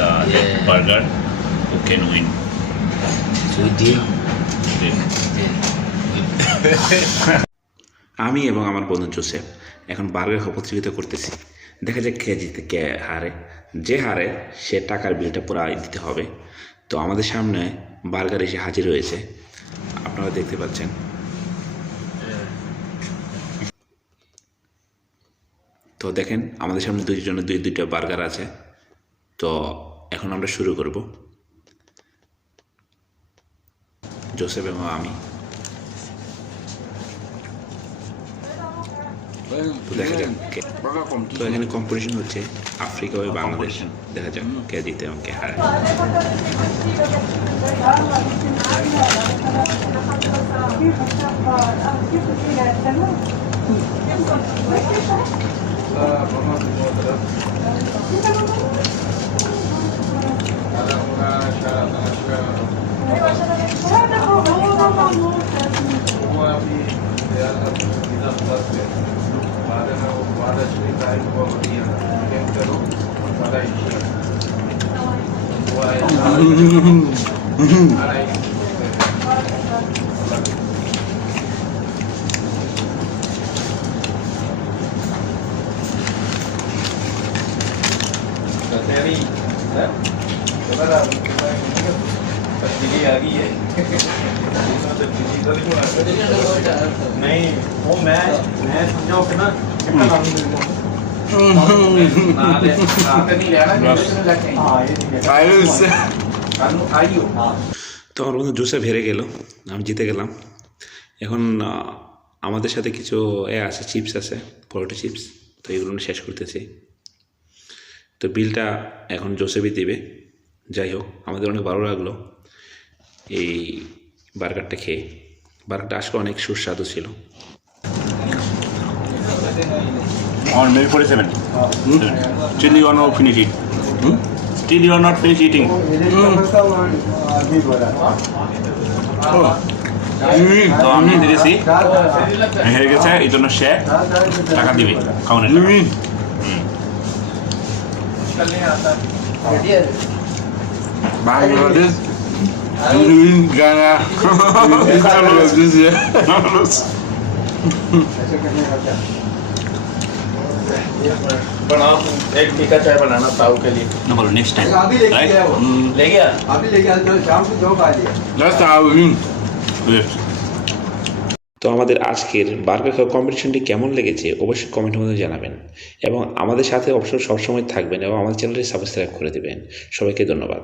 the Yeah. burger, who can win? So deal. Deal. আমি এবং আমার বন্ধু জোসেফ এখন বার্গার প্রতিযোগিতা করতেছি দেখা যাক কে জিতে কে হারে যে হারে সে টাকার বিলটা পুরো দিতে হবে তো আমাদের সামনে বার্গার এসে হাজির হয়েছে আপনারা দেখতে পাচ্ছেন তো দেখেন আমাদের সামনে দুইজনের দুই দুইটা বার্গার আছে তো এখন আমরা শুরু করব। জোসেফ এবং আমি। তো দেখা যাক তো এখানে কম্পিটিশন হচ্ছে আফ্রিকা ও বাংলাদেশ। দেখা যাক কে জিতে এবং কে হারে। Uh, వాదశ్రీ కార్యక్రమం ఎంకరు మసాలా ఇచ్చారు Terima kasih. तब्दीली आ गई है नहीं वो मैं मैं समझाओ कि ना कितना काम তো আমার বন্ধু জুসে হেরে গেল, আমি জিতে গেলাম। এখন আমাদের সাথে কিছু এ আছে, চিপস আছে, পরোটা চিপস, তো এগুলো শেষ করতেছি। তো বিলটা এখন জোসেফই দিবে। যাই হোক আমাদের অনেক ভালো লাগল এই বার্গারটা খেয়ে। বার্গারটা আসলে অনেক সুস্বাদু ছিল। On maybe 47. Still you are not finish it. Still you are not finish eating. তো আমি দিয়েছি। হেরে গেছে এই জন্য সে টাকা দিবে। খাওয়ানোর টাকা। मुश्किल नहीं आता Bangladesh, Ghana, Bangladesh, yeah. बनाओ एक टीका चाय बनाना ताऊ के लिए না বলো নেক্সট টাইম अभी लेके गया वो ले गया अभी लेके आया कल शाम को जॉब आ लिया That's how we win. তো আমাদের আজকের বার্গার খাওয়া কম্পিটিশনটি কেমন লেগেছে অবশ্যই কমেন্টের মধ্যে জানাবেন এবং আমাদের সাথে অবশ্যই সবসময় থাকবেন এবং আমাদের চ্যানেলটি সাবস্ক্রাইব করে দেবেন সবাইকে ধন্যবাদ